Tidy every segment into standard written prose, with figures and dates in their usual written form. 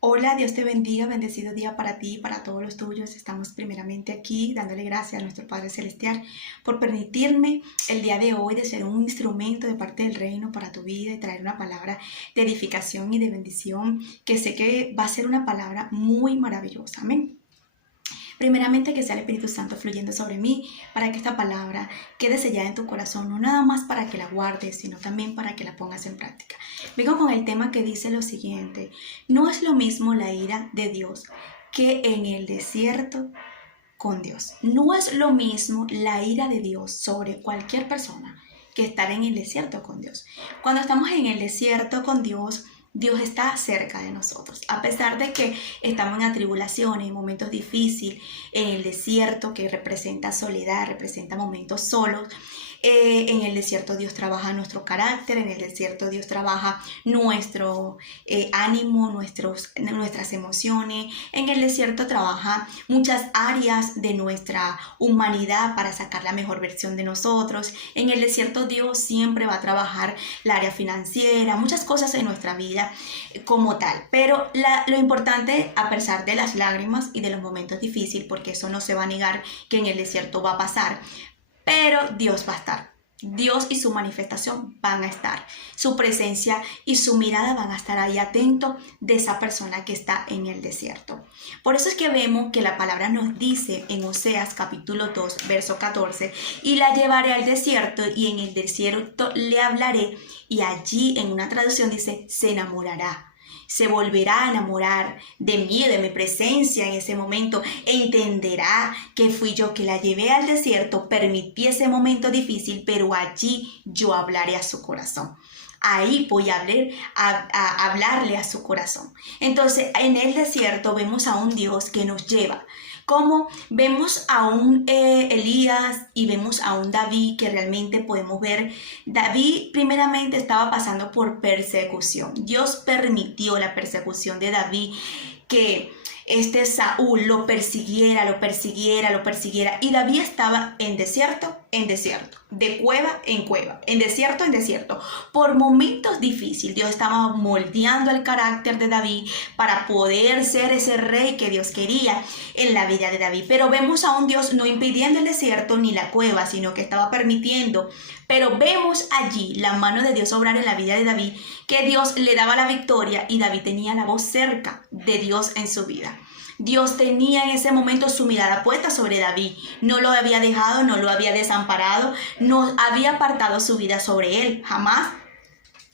Hola, Dios te bendiga, bendecido día para ti y para todos los tuyos. Estamos primeramente aquí dándole gracias a nuestro Padre Celestial por permitirme el día de hoy de ser un instrumento de parte del reino para tu vida y traer una palabra de edificación y de bendición que sé que va a ser una palabra muy maravillosa. Amén. Primeramente que sea el Espíritu Santo fluyendo sobre mí para que esta palabra quede sellada en tu corazón, no nada más para que la guardes, sino también para que la pongas en práctica. Vengo con el tema que dice lo siguiente: no es lo mismo la ira de Dios que en el desierto con Dios. No es lo mismo la ira de Dios sobre cualquier persona que estar en el desierto con Dios. Cuando estamos en el desierto con Dios, Dios está cerca de nosotros. A pesar de que estamos en tribulaciones, en momentos difíciles, en el desierto que representa soledad, representa momentos solos, en el desierto Dios trabaja nuestro carácter, en el desierto Dios trabaja nuestro ánimo, nuestras emociones, en el desierto trabaja muchas áreas de nuestra humanidad para sacar la mejor versión de nosotros. En el desierto Dios siempre va a trabajar la área financiera, muchas cosas en nuestra vida como tal. Pero lo importante, a pesar de las lágrimas y de los momentos difíciles, porque eso no se va a negar que en el desierto va a pasar, pero Dios va a estar. Dios y su manifestación van a estar. Su presencia y su mirada van a estar ahí atentos de esa persona que está en el desierto. Por eso es que vemos que la palabra nos dice en Oseas capítulo 2, verso 14, y la llevaré al desierto y en el desierto le hablaré, y allí en una traducción dice, se enamorará. Se volverá a enamorar de mí, de mi presencia en ese momento. Entenderá que fui yo que la llevé al desierto, permití ese momento difícil, pero allí yo hablaré a su corazón. Ahí voy a hablarle a su corazón. Entonces, en el desierto vemos a un Dios que nos lleva. Como vemos a un Elías y vemos a un David, que realmente podemos ver, David primeramente estaba pasando por persecución. Dios permitió la persecución de David, que Saúl lo persiguiera, y David estaba en desierto, de cueva en cueva, en desierto, por momentos difíciles. Dios estaba moldeando el carácter de David para poder ser ese rey que Dios quería en la vida de David. Pero vemos a un Dios no impidiendo el desierto ni la cueva, sino que estaba permitiendo. Pero vemos allí la mano de Dios obrar en la vida de David, que Dios le daba la victoria y David tenía la voz cerca de Dios en su vida. Dios tenía en ese momento su mirada puesta sobre David. No lo había dejado, no lo había desamparado, no había apartado su vida sobre él, jamás.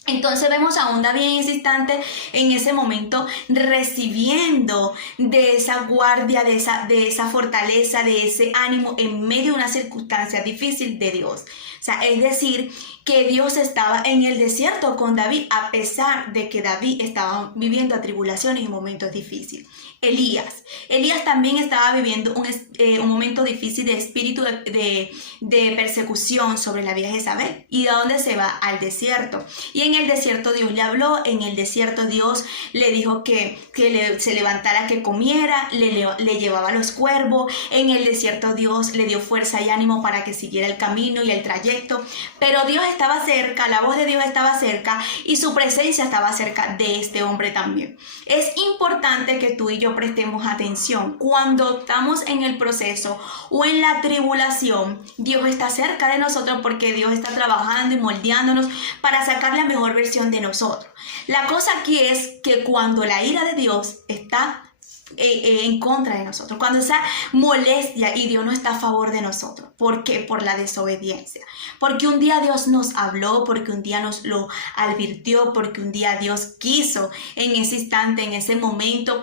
Entonces vemos a un David en ese instante, en ese momento, recibiendo de esa guardia, de esa fortaleza, de ese ánimo en medio de una circunstancia difícil de Dios. O sea, es decir, que Dios estaba en el desierto con David, a pesar de que David estaba viviendo tribulaciones y momentos difíciles. Elías también estaba viviendo un momento difícil de espíritu de persecución sobre la vida de Jezabel. ¿Y de dónde se va? Al desierto. Y en el desierto Dios le habló, en el desierto Dios le dijo que se levantara, que comiera, le llevaba los cuervos. En el desierto Dios le dio fuerza y ánimo para que siguiera el camino y el trayecto. Pero Dios estaba cerca, la voz de Dios estaba cerca y su presencia estaba cerca de este hombre también. Es importante que tú y yo prestemos atención. Cuando estamos en el proceso o en la tribulación, Dios está cerca de nosotros porque Dios está trabajando y moldeándonos para sacar la mejor versión de nosotros. La cosa aquí es que cuando la ira de Dios está en contra de nosotros, cuando esa molestia y Dios no está a favor de nosotros. ¿Por qué? Por la desobediencia. Porque un día Dios nos habló, porque un día nos lo advirtió, porque un día Dios quiso en ese instante, en ese momento,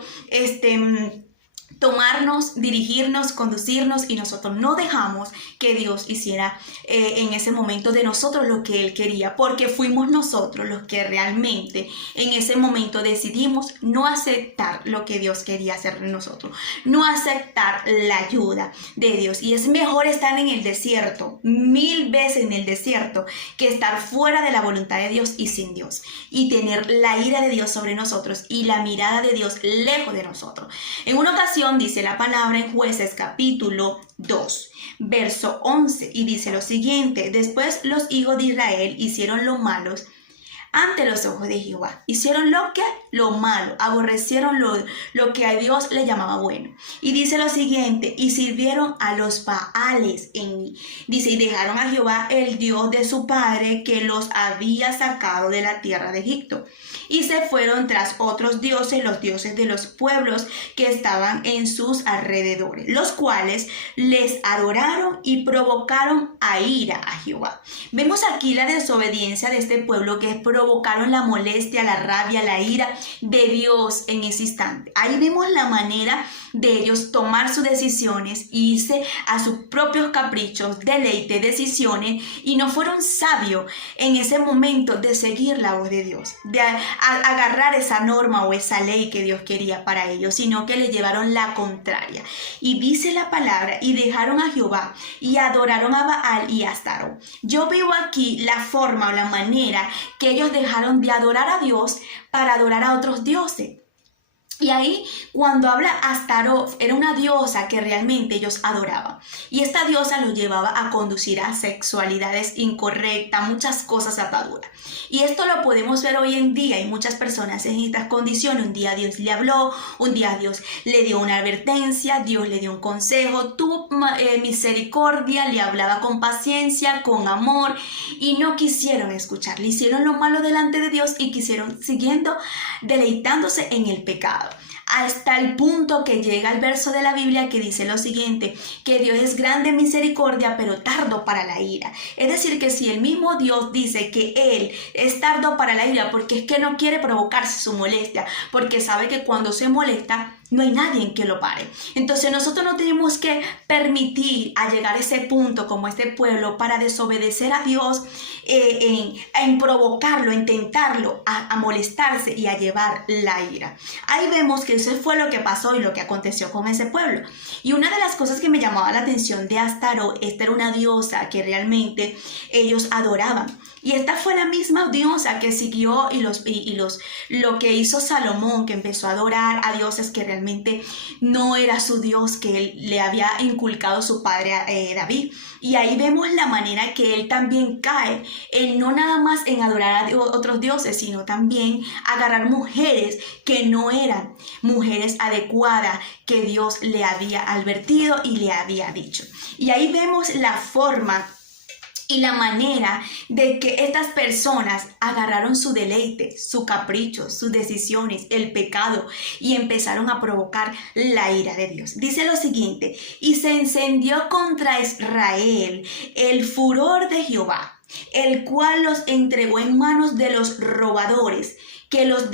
tomarnos, dirigirnos, conducirnos, y nosotros no dejamos que Dios hiciera en ese momento de nosotros lo que Él quería, porque fuimos nosotros los que realmente en ese momento decidimos no aceptar lo que Dios quería hacer en nosotros, no aceptar la ayuda de Dios. Y es mejor estar en el desierto, 1000 veces en el desierto, que estar fuera de la voluntad de Dios y sin Dios, y tener la ira de Dios sobre nosotros y la mirada de Dios lejos de nosotros. En una ocasión dice la palabra en Jueces capítulo 2, verso 11, y dice lo siguiente: después los hijos de Israel hicieron lo malos ante los ojos de Jehová. Hicieron lo malo, aborrecieron lo que a Dios le llamaba bueno. Y dice lo siguiente, y sirvieron a los Baales. Dice, y dejaron a Jehová, el Dios de su padre, que los había sacado de la tierra de Egipto. Y se fueron tras otros dioses, los dioses de los pueblos que estaban en sus alrededores, los cuales les adoraron y provocaron a ira a Jehová. Vemos aquí la desobediencia de este pueblo, que provocaron la molestia, la rabia, la ira de Dios en ese instante. Ahí vemos la manera de ellos tomar sus decisiones, irse a sus propios caprichos, deleite, decisiones, y no fueron sabios en ese momento de seguir la voz de Dios, de agarrar esa norma o esa ley que Dios quería para ellos, sino que le llevaron la contraria. Y dice la palabra, y dejaron a Jehová y adoraron a Baal y a Astarot. Yo veo aquí la forma o la manera que ellos dejaron de adorar a Dios para adorar a otros dioses. Y ahí, cuando habla Astarot, era una diosa que realmente ellos adoraban. Y esta diosa los llevaba a conducir a sexualidades incorrectas, muchas cosas ataduras. Y esto lo podemos ver hoy en día. Hay muchas personas en estas condiciones. Un día Dios le habló, un día Dios le dio una advertencia, Dios le dio un consejo, tuvo misericordia, le hablaba con paciencia, con amor, y no quisieron escuchar. Le hicieron lo malo delante de Dios y quisieron siguiendo deleitándose en el pecado. Hasta el punto que llega el verso de la Biblia que dice lo siguiente, que Dios es grande en misericordia, pero tardo para la ira. Es decir, que si el mismo Dios dice que Él es tardo para la ira, porque es que no quiere provocarse su molestia, porque sabe que cuando se molesta, no hay nadie en que lo pare. Entonces nosotros no tenemos que permitir a llegar a ese punto como este pueblo para desobedecer a Dios, en provocarlo, en tentarlo a molestarse y a llevar la ira. Ahí vemos que eso fue lo que pasó y lo que aconteció con ese pueblo. Y una de las cosas que me llamaba la atención de Astarot, esta era una diosa que realmente ellos adoraban. Y esta fue la misma diosa que siguió lo que hizo Salomón, que empezó a adorar a dioses que realmente no era su Dios, que él le había inculcado su padre David. Y ahí vemos la manera que él también cae, en no nada más en adorar a otros dioses, sino también agarrar mujeres que no eran mujeres adecuadas que Dios le había advertido y le había dicho. Y ahí vemos la forma y la manera de que estas personas agarraron su deleite, su capricho, sus decisiones, el pecado, y empezaron a provocar la ira de Dios. Dice lo siguiente, y se encendió contra Israel el furor de Jehová, el cual los entregó en manos de los robadores, que los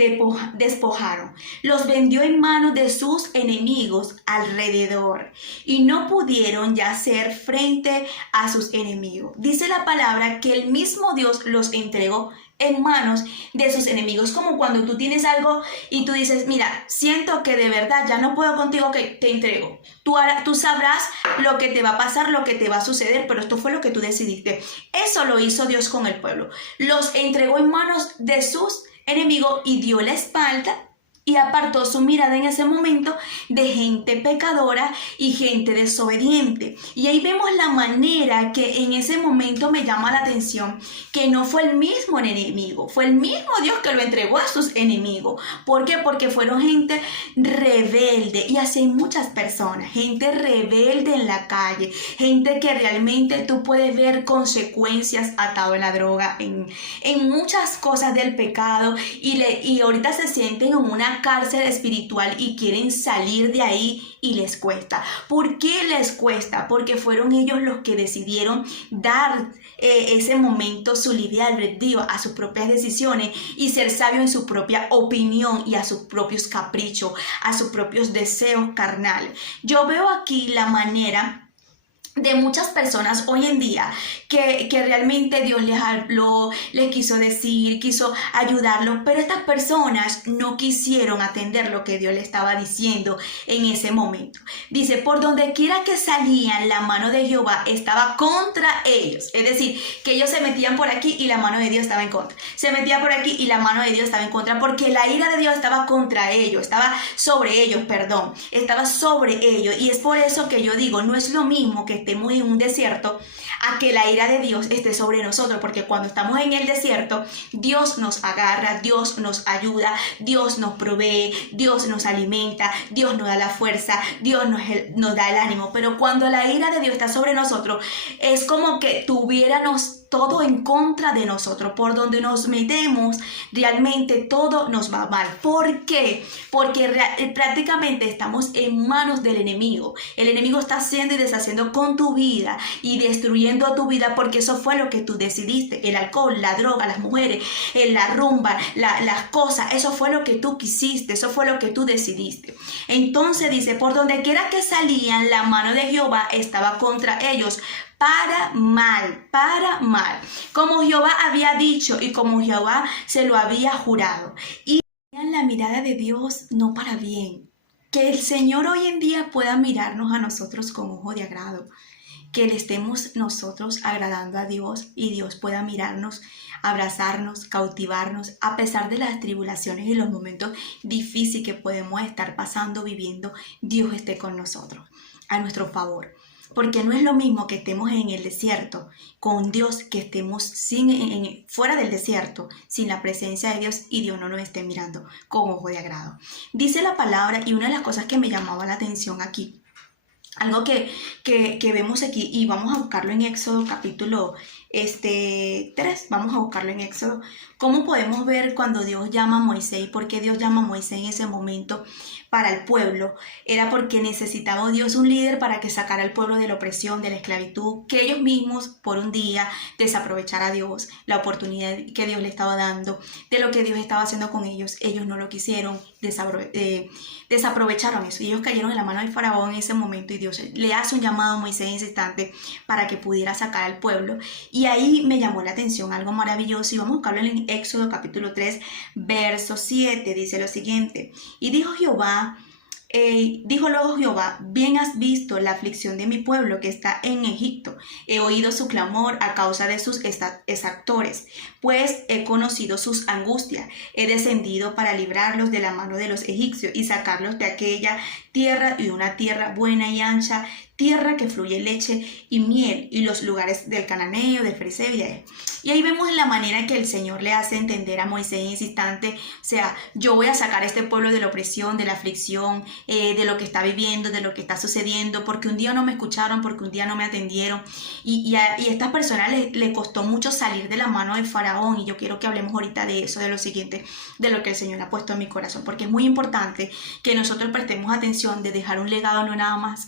despojaron, los vendió en manos de sus enemigos alrededor, y no pudieron ya hacer frente a sus enemigos. Dice la palabra que el mismo Dios los entregó en manos de sus enemigos, como cuando tú tienes algo y tú dices, mira, siento que de verdad ya no puedo contigo, que te entrego. Tú sabrás lo que te va a pasar, lo que te va a suceder, pero esto fue lo que tú decidiste. Eso lo hizo Dios con el pueblo. Los entregó en manos de sus enemigo y dio la espalda y apartó su mirada en ese momento de gente pecadora y gente desobediente. Y ahí vemos la manera que en ese momento me llama la atención, que no fue el mismo enemigo, fue el mismo Dios que lo entregó a sus enemigos. ¿Por qué? Porque fueron gente rebelde, y así hay muchas personas, gente rebelde en la calle, gente que realmente tú puedes ver consecuencias atado en la droga, en muchas cosas del pecado, y ahorita se sienten en una cárcel espiritual y quieren salir de ahí y les cuesta. ¿Por qué les cuesta? Porque fueron ellos los que decidieron dar ese momento su libre albedrío a sus propias decisiones y ser sabio en su propia opinión y a sus propios caprichos, a sus propios deseos carnales. Yo veo aquí la manera de muchas personas hoy en día que realmente Dios les habló, les quiso decir, quiso ayudarlos, pero estas personas no quisieron atender lo que Dios les estaba diciendo en ese momento. Dice, por donde quiera que salían, la mano de Jehová estaba contra ellos. Es decir, que ellos se metían por aquí y la mano de Dios estaba en contra. Se metía por aquí y la mano de Dios estaba en contra, porque la ira de Dios estaba contra ellos, estaba sobre ellos. Y es por eso que yo digo, no es lo mismo que estemos en un desierto a que la ira de Dios esté sobre nosotros, porque cuando estamos en el desierto, Dios nos agarra, Dios nos ayuda, Dios nos provee, Dios nos alimenta, Dios nos da la fuerza, Dios nos da el ánimo. Pero cuando la ira de Dios está sobre nosotros, es como que tuviéramos todo en contra de nosotros. Por donde nos metemos, realmente todo nos va mal. ¿Por qué? Porque prácticamente estamos en manos del enemigo. El enemigo está haciendo y deshaciendo con tu vida y destruyendo tu vida, porque eso fue lo que tú decidiste. El alcohol, la droga, las mujeres, la rumba, las cosas, eso fue lo que tú quisiste, eso fue lo que tú decidiste. Entonces dice, por donde quiera que salían, la mano de Jehová estaba contra ellos, para mal, como Jehová había dicho y como Jehová se lo había jurado. Y tenían la mirada de Dios no para bien. Que el Señor hoy en día pueda mirarnos a nosotros con ojo de agrado, que le estemos nosotros agradando a Dios y Dios pueda mirarnos, abrazarnos, cautivarnos, a pesar de las tribulaciones y los momentos difíciles que podemos estar pasando, viviendo. Dios esté con nosotros, a nuestro favor. Porque no es lo mismo que estemos en el desierto con Dios, que estemos fuera del desierto, sin la presencia de Dios y Dios no nos esté mirando con ojo de agrado. Dice la palabra, y una de las cosas que me llamaba la atención aquí, algo que vemos aquí, y vamos a buscarlo en Éxodo capítulo 3, vamos a buscarlo en Éxodo. ¿Cómo podemos ver cuando Dios llama a Moisés? ¿Por qué Dios llama a Moisés en ese momento para el pueblo? Era porque necesitaba Dios un líder para que sacara al pueblo de la opresión, de la esclavitud, que ellos mismos por un día desaprovechara a Dios, la oportunidad que Dios le estaba dando, de lo que Dios estaba haciendo con ellos. Ellos no lo quisieron, desaprovecharon eso y ellos cayeron en la mano del faraón en ese momento, y Dios le hace un llamado a Moisés en ese instante para que pudiera sacar al pueblo. Y ahí me llamó la atención algo maravilloso, y vamos a buscarlo en Éxodo capítulo 3, verso 7, dice lo siguiente: y dijo luego Jehová, bien has visto la aflicción de mi pueblo que está en Egipto. He oído su clamor a causa de sus exactores, pues he conocido sus angustias. He descendido para librarlos de la mano de los egipcios y sacarlos de aquella tierra, y una tierra buena y ancha, tierra que fluye leche y miel, y los lugares del cananeo, del fereceo y de él. Y ahí vemos la manera que el Señor le hace entender a Moisés en ese instante, o sea, yo voy a sacar a este pueblo de la opresión, de la aflicción, de lo que está viviendo, de lo que está sucediendo, porque un día no me escucharon, porque un día no me atendieron, y a estas personas le costó mucho salir de la mano del faraón. Y yo quiero que hablemos ahorita de eso, de lo siguiente, de lo que el Señor ha puesto en mi corazón, porque es muy importante que nosotros prestemos atención de dejar un legado no nada más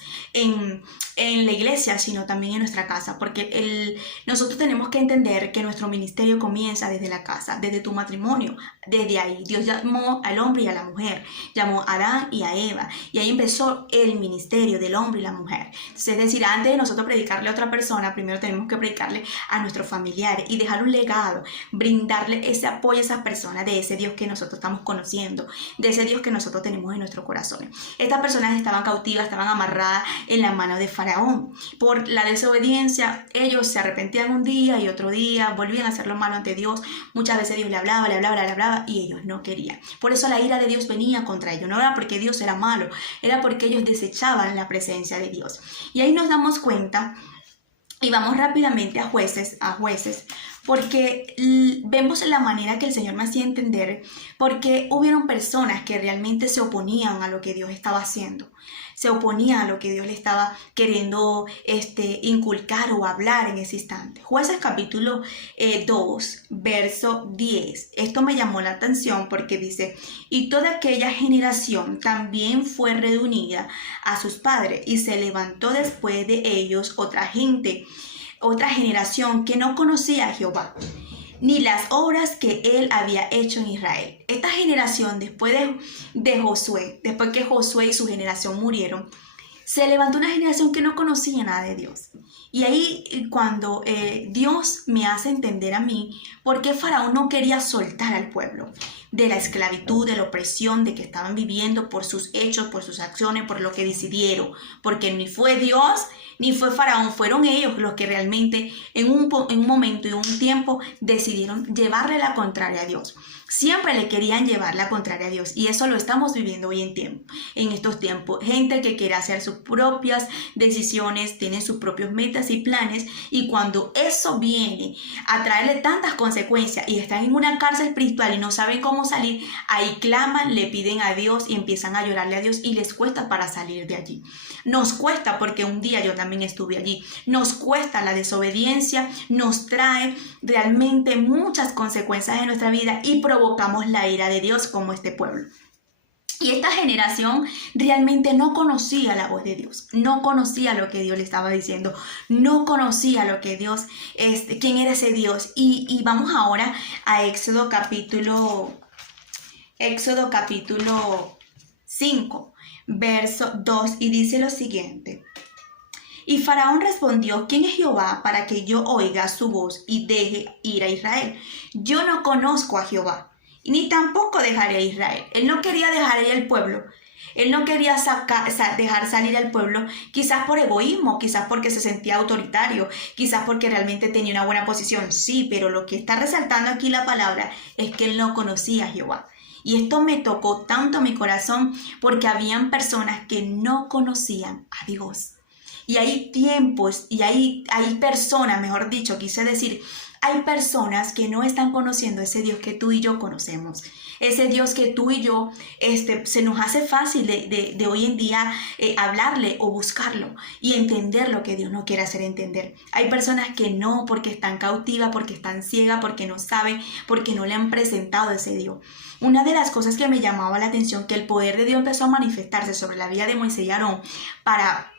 en la iglesia, sino también en nuestra casa, porque nosotros tenemos que entender que nuestro ministerio comienza desde la casa, desde tu matrimonio. Desde ahí Dios llamó al hombre y a la mujer, llamó a Adán y a Eva, y ahí empezó el ministerio del hombre y la mujer. Entonces, es decir, antes de nosotros predicarle a otra persona, primero tenemos que predicarle a nuestros familiares y dejar un legado, brindarle ese apoyo a esas personas, de ese Dios que nosotros estamos conociendo, de ese Dios que nosotros tenemos en nuestro corazón. Estas personas estaban cautivas, estaban amarradas en la mano de Faraón. Por la desobediencia, ellos se arrepentían un día y otro día volvían a hacer lo malo ante Dios. Muchas veces Dios le hablaba y ellos no querían. Por eso la ira de Dios venía contra ellos. No era porque Dios era malo, era porque ellos desechaban la presencia de Dios. Y ahí nos damos cuenta, y vamos rápidamente a jueces, porque vemos la manera que el Señor me hacía entender, porque hubieron personas que realmente se oponían a lo que Dios estaba haciendo, se oponían a lo que Dios le estaba queriendo inculcar o hablar en ese instante. Jueces capítulo 2, verso 10. Esto me llamó la atención porque dice: y toda aquella generación también fue reunida a sus padres, y se levantó después de ellos otra generación que no conocía a Jehová, ni las obras que él había hecho en Israel. Esta generación, después de Josué, después que Josué y su generación murieron, se levantó una generación que no conocía nada de Dios. Y ahí cuando Dios me hace entender a mí por qué Faraón no quería soltar al pueblo. de la esclavitud, de la opresión, de que estaban viviendo por sus hechos, por sus acciones, por lo que decidieron. Porque ni fue Dios, ni fue Faraón, fueron ellos los que realmente en un momento y un tiempo decidieron llevarle la contraria a Dios. Siempre le querían llevar la contraria a Dios, y eso lo estamos viviendo hoy en estos tiempos. Gente que quiere hacer sus propias decisiones, tiene sus propios metas y planes, y cuando eso viene a traerle tantas consecuencias y están en una cárcel espiritual y no saben cómo salir, ahí claman, le piden a Dios y empiezan a llorarle a Dios, y les cuesta para salir de allí. Nos cuesta, porque un día yo también estuve allí. Nos cuesta, la desobediencia nos trae realmente muchas consecuencias en nuestra vida y provocamos la ira de Dios como este pueblo. Y esta generación realmente no conocía la voz de Dios, no conocía lo que Dios le estaba diciendo, no conocía lo que Dios, quién era ese Dios. Y vamos ahora a Éxodo capítulo 5, verso 2, y dice lo siguiente. Y Faraón respondió: ¿quién es Jehová para que yo oiga su voz y deje ir a Israel? Yo no conozco a Jehová, ni tampoco dejaré a Israel. Él no quería dejar ir al pueblo. Él no quería dejar salir al pueblo, quizás por egoísmo, quizás porque se sentía autoritario, quizás porque realmente tenía una buena posición. Sí, pero lo que está resaltando aquí la palabra es que él no conocía a Jehová. Y esto me tocó tanto mi corazón, porque habían personas que no conocían a Dios. Y hay tiempos y hay personas, mejor dicho, quise decir, hay personas que no están conociendo ese Dios que tú y yo conocemos. Ese Dios que tú y yo se nos hace fácil de hoy en día hablarle o buscarlo y entender lo que Dios nos quiere hacer entender. Hay personas que no, porque están cautivas, porque están ciegas, porque no saben, porque no le han presentado ese Dios. Una de las cosas que me llamaba la atención, que el poder de Dios empezó a manifestarse sobre la vida de Moisés y Aarón para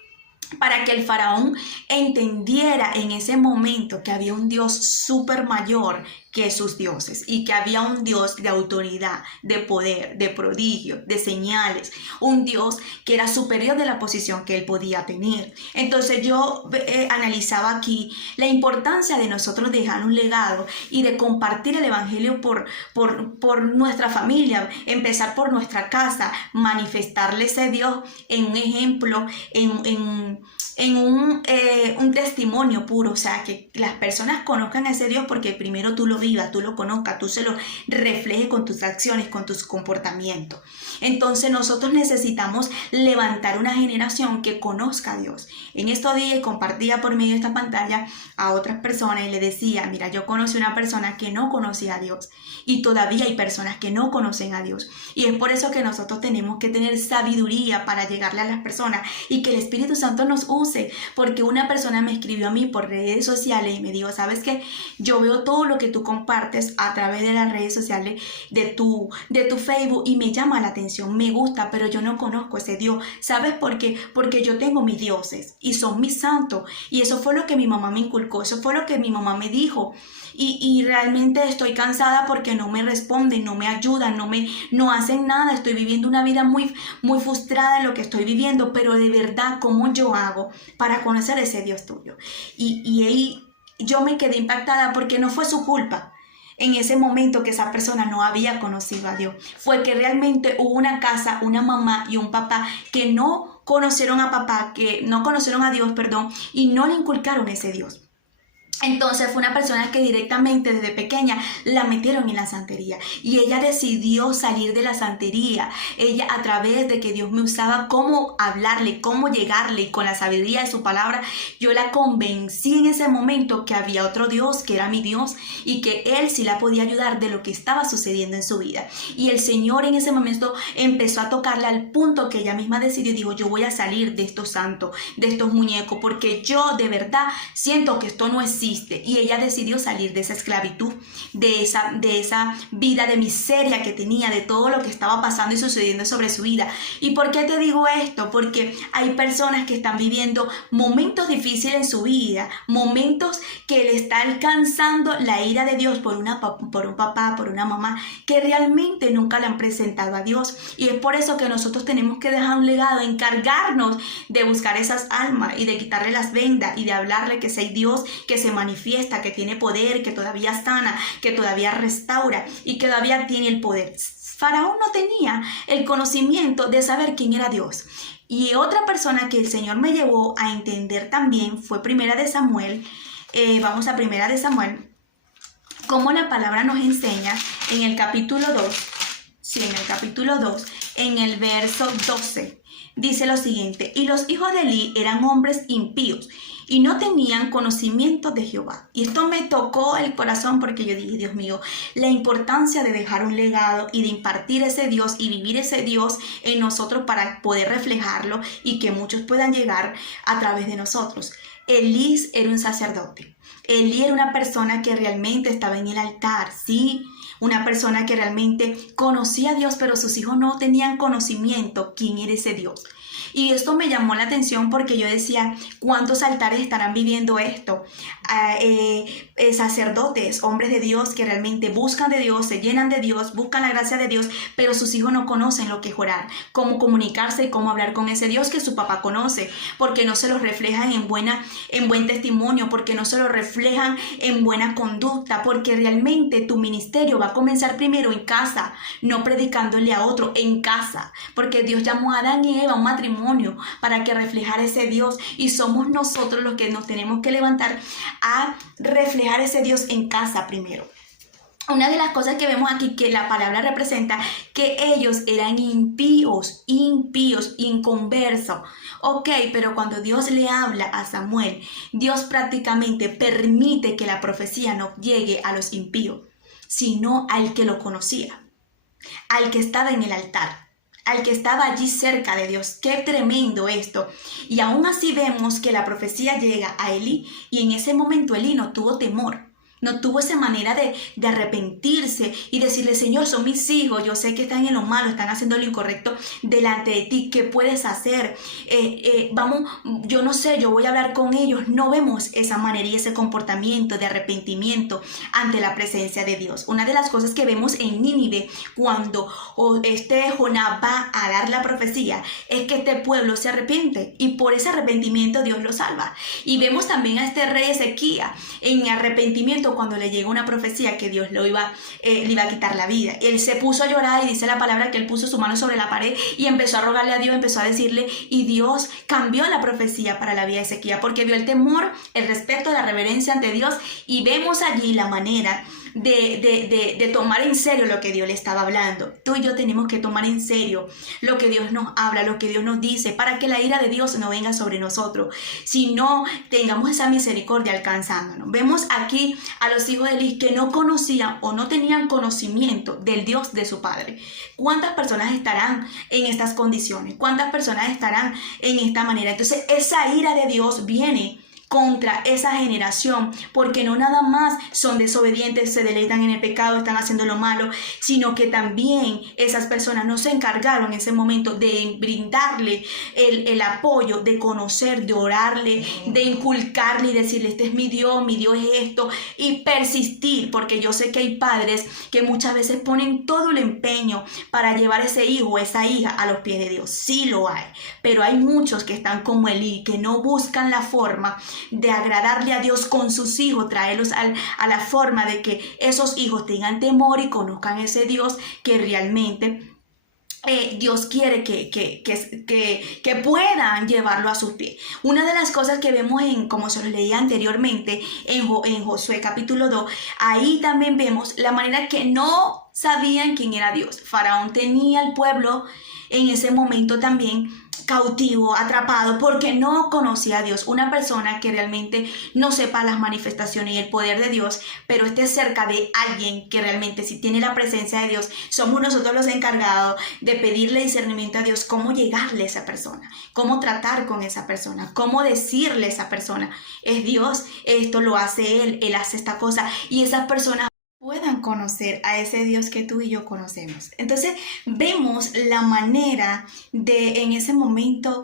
que el faraón entendiera en ese momento que había un Dios súper mayor que sus dioses, y que había un Dios de autoridad, de poder, de prodigio, de señales, un Dios que era superior de la posición que él podía tener. Entonces yo analizaba aquí la importancia de nosotros dejar un legado y de compartir el evangelio por nuestra familia, empezar por nuestra casa, manifestarle ese Dios en un ejemplo, en un testimonio puro. O sea, que las personas conozcan a ese Dios, porque primero tú lo vivas, tú lo conozcas, tú se lo reflejes con tus acciones, con tus comportamientos. Entonces nosotros necesitamos levantar una generación que conozca a Dios. En estos días compartía por medio de esta pantalla a otras personas y le decía: mira, yo conocí una persona que no conocía a Dios, y todavía hay personas que no conocen a Dios, y es por eso que nosotros tenemos que tener sabiduría para llegarle a las personas y que el Espíritu Santo nos use. Porque una persona me escribió a mí por redes sociales y me dijo: ¿sabes qué? Yo veo todo lo que tú compartes a través de las redes sociales, de tu Facebook, y me llama la atención, me gusta, pero yo no conozco ese Dios. ¿Sabes por qué? Porque yo tengo mis dioses y son mis santos, y eso fue lo que mi mamá me inculcó, eso fue lo que mi mamá me dijo. Y realmente estoy cansada porque no me responden, no me ayudan, no hacen nada. Estoy viviendo una vida muy, muy frustrada en lo que estoy viviendo, pero de verdad, ¿cómo yo hago para conocer ese Dios tuyo? Y ahí yo me quedé impactada, porque no fue su culpa en ese momento que esa persona no había conocido a Dios. Fue que realmente hubo una casa, una mamá y un papá que no conocieron a papá, que no conocieron a Dios, perdón, y no le inculcaron ese Dios. Entonces fue una persona que directamente desde pequeña la metieron en la santería, y ella decidió salir de la santería. Ella, a través de que Dios me usaba cómo hablarle, cómo llegarle, y con la sabiduría de su palabra, yo la convencí en ese momento que había otro Dios, que era mi Dios, y que Él sí la podía ayudar de lo que estaba sucediendo en su vida. Y el Señor en ese momento empezó a tocarla al punto que ella misma decidió y dijo: yo voy a salir de estos santos, de estos muñecos, porque yo de verdad siento que esto no existe. Y ella decidió salir de esa esclavitud, de esa vida de miseria que tenía, de todo lo que estaba pasando y sucediendo sobre su vida. ¿Y por qué te digo esto? Porque hay personas que están viviendo momentos difíciles en su vida, momentos que le está alcanzando la ira de Dios por un papá, por una mamá, que realmente nunca le han presentado a Dios. Y es por eso que nosotros tenemos que dejar un legado, encargarnos de buscar esas almas y de quitarle las vendas y de hablarle que si hay Dios, que se manifiesta, que tiene poder, que todavía sana, que todavía restaura y que todavía tiene el poder. Faraón no tenía el conocimiento de saber quién era Dios. Y otra persona que el Señor me llevó a entender también fue Primera de Samuel. Vamos a Primera de Samuel, como la palabra nos enseña en el capítulo 2, sí, en el capítulo 2, en el verso 12, dice lo siguiente: y los hijos de Elí eran hombres impíos y no tenían conocimiento de Jehová. Y esto me tocó el corazón porque yo dije, Dios mío, la importancia de dejar un legado y de impartir ese Dios y vivir ese Dios en nosotros para poder reflejarlo y que muchos puedan llegar a través de nosotros. Elí era un sacerdote. Elí era una persona que realmente estaba en el altar, ¿sí? Una persona que realmente conocía a Dios, pero sus hijos no tenían conocimiento quién era ese Dios. Y esto me llamó la atención porque yo decía, ¿cuántos altares estarán viviendo esto? Sacerdotes, hombres de Dios que realmente buscan de Dios, se llenan de Dios, buscan la gracia de Dios, pero sus hijos no conocen lo que es orar, cómo comunicarse y cómo hablar con ese Dios que su papá conoce, porque no se lo reflejan en buen testimonio, porque no se lo reflejan en buena conducta, porque realmente tu ministerio va a comenzar primero en casa, no predicándole a otro, en casa, porque Dios llamó a Adán y Eva a un matrimonio para que reflejara ese Dios, y somos nosotros los que nos tenemos que levantar a reflejar ese Dios en casa primero. Una de las cosas que vemos aquí que la palabra representa, que ellos eran impíos, inconversos. Ok, pero cuando Dios le habla a Samuel, Dios prácticamente permite que la profecía no llegue a los impíos, sino al que lo conocía, al que estaba en el altar, al que estaba allí cerca de Dios. Qué tremendo esto. Y aún así vemos que la profecía llega a Elí, y en ese momento Elí no tuvo temor, no tuvo esa manera de arrepentirse y decirle, Señor, son mis hijos, yo sé que están en lo malo, están haciendo lo incorrecto delante de ti, ¿qué puedes hacer? Yo no sé, yo voy a hablar con ellos. No vemos esa manera y ese comportamiento de arrepentimiento ante la presencia de Dios. Una de las cosas que vemos en Nínive cuando Jonás va a dar la profecía es que este pueblo se arrepiente, y por ese arrepentimiento Dios lo salva. Y vemos también a este rey Ezequías en arrepentimiento cuando le llegó una profecía que Dios le iba a quitar la vida. Él se puso a llorar, y dice la palabra que él puso su mano sobre la pared y empezó a rogarle a Dios, empezó a decirle, y Dios cambió la profecía para la vida de Ezequías porque vio el temor, el respeto, la reverencia ante Dios, y vemos allí la manera de tomar en serio lo que Dios le estaba hablando. Tú y yo tenemos que tomar en serio lo que Dios nos habla, lo que Dios nos dice, para que la ira de Dios no venga sobre nosotros, sino tengamos esa misericordia alcanzándonos. Vemos aquí a los hijos de Elí que no conocían o no tenían conocimiento del Dios de su padre. ¿Cuántas personas estarán en estas condiciones? ¿Cuántas personas estarán en esta manera? Entonces esa ira de Dios viene contra esa generación, porque no nada más son desobedientes, se deleitan en el pecado, están haciendo lo malo, sino que también esas personas no se encargaron en ese momento de brindarle el apoyo, de conocer, de orarle, de inculcarle y decirle, este es mi Dios es esto, y persistir, porque yo sé que hay padres que muchas veces ponen todo el empeño para llevar ese hijo o esa hija a los pies de Dios. Sí lo hay, pero hay muchos que están como Elí, que no buscan la forma de agradarle a Dios con sus hijos, traerlos a la forma de que esos hijos tengan temor y conozcan ese Dios que realmente Dios quiere que puedan llevarlo a sus pies. Una de las cosas que vemos como se los leía anteriormente en Josué capítulo 2, ahí también vemos la manera que no sabían quién era Dios. Faraón tenía al pueblo en ese momento también cautivo, atrapado, porque no conocía a Dios. Una persona que realmente no sepa las manifestaciones y el poder de Dios, pero esté cerca de alguien que realmente sí tiene la presencia de Dios, somos nosotros los encargados de pedirle discernimiento a Dios, cómo llegarle a esa persona, cómo tratar con esa persona, cómo decirle a esa persona, es Dios, esto lo hace Él hace esta cosa, y esas personas puedan conocer a ese Dios que tú y yo conocemos. Entonces vemos la manera de en ese momento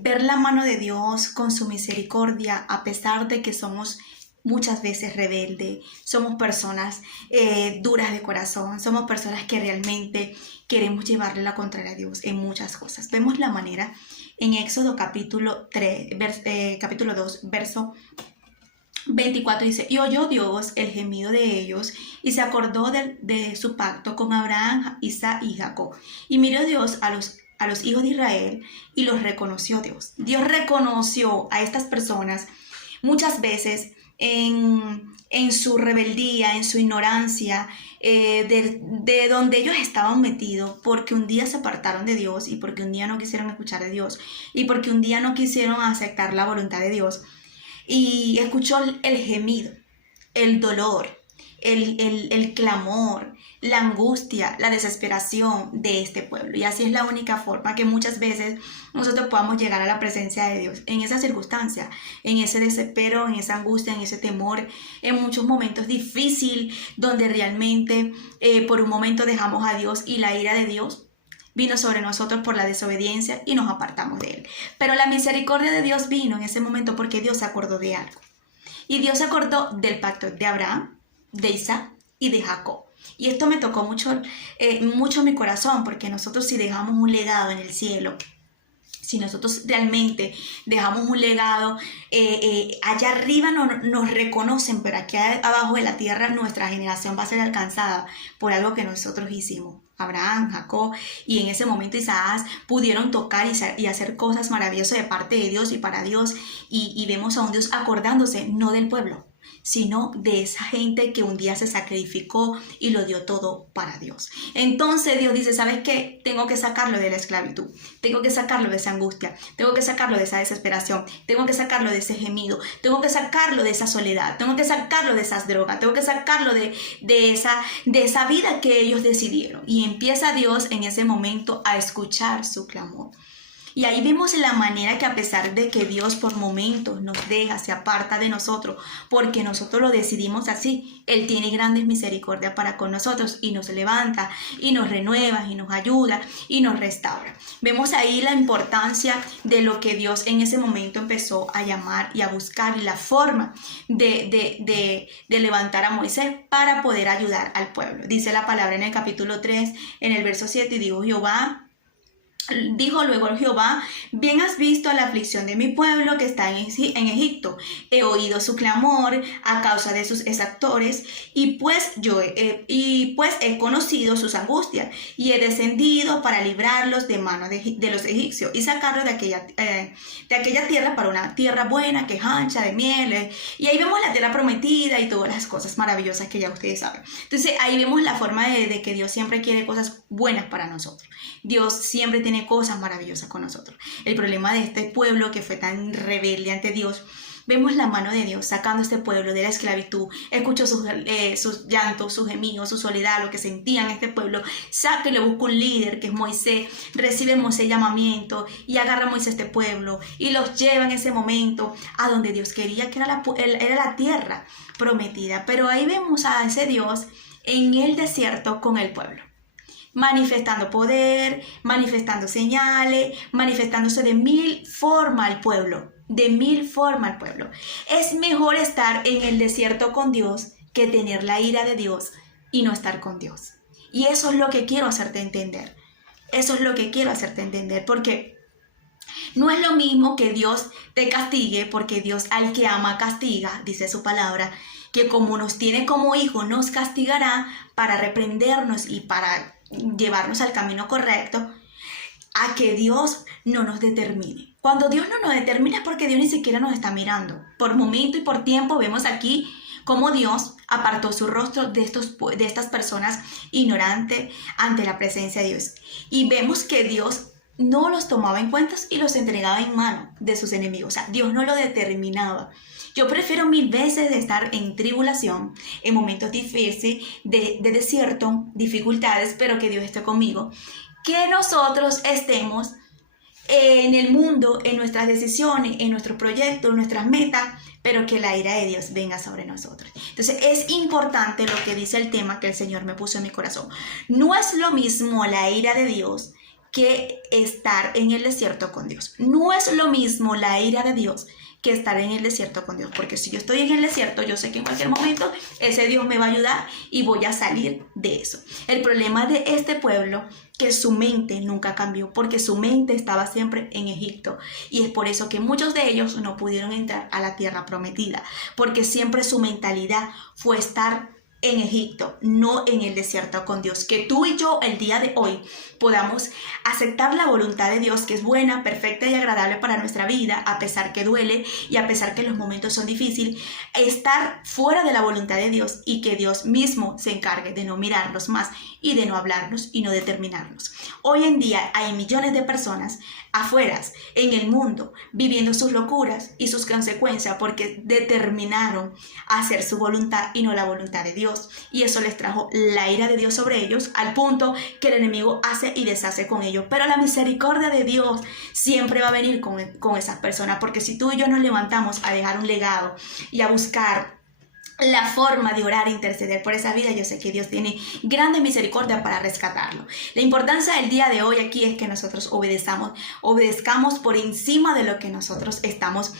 ver la mano de Dios con su misericordia, a pesar de que somos muchas veces rebeldes, somos personas duras de corazón, somos personas que realmente queremos llevarle la contraria a Dios en muchas cosas. Vemos la manera en Éxodo capítulo 2, verso 24 dice, y oyó Dios el gemido de ellos, y se acordó de su pacto con Abraham, Isaac y Jacob. Y miró Dios a los hijos de Israel, y los reconoció Dios. Dios reconoció a estas personas muchas veces en su rebeldía, en su ignorancia, de donde ellos estaban metidos, porque un día se apartaron de Dios, y porque un día no quisieron escuchar de Dios, y porque un día no quisieron aceptar la voluntad de Dios. Y escuchó el gemido, el dolor, el clamor, la angustia, la desesperación de este pueblo. Y así es la única forma que muchas veces nosotros podamos llegar a la presencia de Dios. En esa circunstancia, en ese desespero, en esa angustia, en ese temor, en muchos momentos difíciles, donde realmente por un momento dejamos a Dios y la ira de Dios vino sobre nosotros por la desobediencia y nos apartamos de Él. Pero la misericordia de Dios vino en ese momento porque Dios se acordó de algo. Y Dios se acordó del pacto de Abraham, de Isaac y de Jacob. Y esto me tocó mucho mi corazón, porque nosotros si dejamos un legado en el cielo, si nosotros realmente dejamos un legado, allá arriba nos reconocen, pero aquí abajo de la tierra nuestra generación va a ser alcanzada por algo que nosotros hicimos. Abraham, Jacob y en ese momento Isaac pudieron tocar y hacer cosas maravillosas de parte de Dios y para Dios, y vemos a un Dios acordándose no del pueblo, sino de esa gente que un día se sacrificó y lo dio todo para Dios. Entonces Dios dice, ¿sabes qué? Tengo que sacarlo de la esclavitud, tengo que sacarlo de esa angustia, tengo que sacarlo de esa desesperación, tengo que sacarlo de ese gemido, tengo que sacarlo de esa soledad, tengo que sacarlo de esas drogas, tengo que sacarlo de esa vida que ellos decidieron. Y empieza Dios en ese momento a escuchar su clamor. Y ahí vemos la manera que a pesar de que Dios por momentos nos deja, se aparta de nosotros, porque nosotros lo decidimos así, Él tiene grandes misericordias para con nosotros y nos levanta y nos renueva y nos ayuda y nos restaura. Vemos ahí la importancia de lo que Dios en ese momento empezó a llamar y a buscar, y la forma de levantar a Moisés para poder ayudar al pueblo. Dice la palabra en el capítulo 3, en el verso 7, y dijo luego Jehová, bien has visto la aflicción de mi pueblo que está en Egipto. He oído su clamor a causa de sus exactores, y pues he conocido sus angustias, y he descendido para librarlos de mano de los egipcios y sacarlos de aquella tierra para una tierra buena, que es ancha de miel. Y ahí vemos la tierra prometida y todas las cosas maravillosas que ya ustedes saben. Entonces ahí vemos la forma de que Dios siempre quiere cosas buenas para nosotros. Dios siempre tiene cosas maravillosas con nosotros. El problema de este pueblo que fue tan rebelde ante Dios, vemos la mano de Dios sacando a este pueblo de la esclavitud. Escuchó sus llantos, sus gemidos, su soledad, lo que sentían este pueblo. Saca y le busca un líder que es Moisés. Recibe Moisés llamamiento y agarra a Moisés este pueblo y los lleva en ese momento a donde Dios quería, que era la tierra prometida. Pero ahí vemos a ese Dios en el desierto con el pueblo, manifestando poder, manifestando señales, manifestándose de mil formas al pueblo, de mil formas al pueblo. Es mejor estar en el desierto con Dios que tener la ira de Dios y no estar con Dios. Y eso es lo que quiero hacerte entender. Eso es lo que quiero hacerte entender, porque no es lo mismo que Dios te castigue, porque Dios al que ama castiga, dice su palabra, que como nos tiene como hijos nos castigará para reprendernos y para llevarnos al camino correcto, a que Dios no nos determine. Cuando Dios no nos determina es porque Dios ni siquiera nos está mirando. Por momento y por tiempo vemos aquí cómo Dios apartó su rostro de estas personas ignorantes ante la presencia de Dios. Y vemos que Dios no los tomaba en cuenta y los entregaba en mano de sus enemigos. O sea, Dios no lo determinaba. Yo prefiero mil veces de estar en tribulación, en momentos difíciles, de desierto, dificultades, pero que Dios esté conmigo, que nosotros estemos en el mundo, en nuestras decisiones, en nuestros proyectos, en nuestras metas, pero que la ira de Dios venga sobre nosotros. Entonces es importante lo que dice el tema que el Señor me puso en mi corazón. No es lo mismo la ira de Dios que estar en el desierto con Dios. No es lo mismo la ira de Dios que estar en el desierto con Dios, porque si yo estoy en el desierto, yo sé que en cualquier momento ese Dios me va a ayudar y voy a salir de eso. El problema de este pueblo, que su mente nunca cambió, porque su mente estaba siempre en Egipto, y es por eso que muchos de ellos no pudieron entrar a la tierra prometida, porque siempre su mentalidad fue estar en Egipto, no en el desierto con Dios. Que tú y yo el día de hoy podamos aceptar la voluntad de Dios, que es buena, perfecta y agradable para nuestra vida, a pesar que duele y a pesar que los momentos son difíciles, estar fuera de la voluntad de Dios y que Dios mismo se encargue de no mirarlos más y de no hablarnos y no determinarnos. Hoy en día hay millones de personas afuera, en el mundo, viviendo sus locuras y sus consecuencias porque determinaron hacer su voluntad y no la voluntad de Dios. Y eso les trajo la ira de Dios sobre ellos, al punto que el enemigo hace y deshace con ellos. Pero la misericordia de Dios siempre va a venir con esas personas, porque si tú y yo nos levantamos a dejar un legado y a buscar la forma de orar e interceder por esa vida, yo sé que Dios tiene grande misericordia para rescatarlo. La importancia del día de hoy aquí es que nosotros obedezcamos por encima de lo que nosotros estamos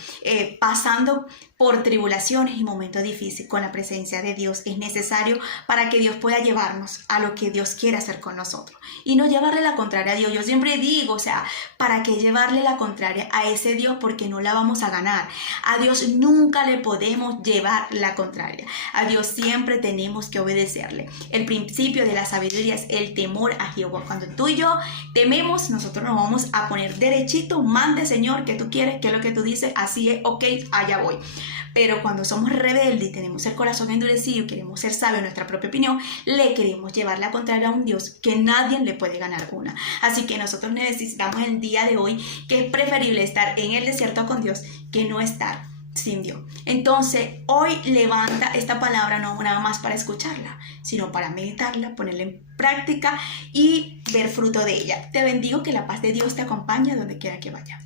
pasando por tribulaciones y momentos difíciles. Con la presencia de Dios es necesario para que Dios pueda llevarnos a lo que Dios quiere hacer con nosotros y no llevarle la contraria a Dios. Yo siempre digo, o sea, ¿para qué llevarle la contraria a ese Dios? Porque no la vamos a ganar. A Dios nunca le podemos llevar la contraria. A Dios siempre tenemos que obedecerle. El principio de la sabiduría es el temor a Jehová. Cuando tú y yo tememos, nosotros nos vamos a poner derechito. Mande, Señor, ¿qué tú quieres? ¿Qué es lo que tú dices? Así es, ok, allá voy. Pero cuando somos rebeldes y tenemos el corazón endurecido y queremos ser sabios en nuestra propia opinión, le queremos llevar la contraria a un Dios que nadie le puede ganar una. Así que nosotros necesitamos el día de hoy que es preferible estar en el desierto con Dios que no estar sin Dios. Entonces, hoy levanta esta palabra no nada más para escucharla, sino para meditarla, ponerla en práctica y ver fruto de ella. Te bendigo, que la paz de Dios te acompañe donde quiera que vaya.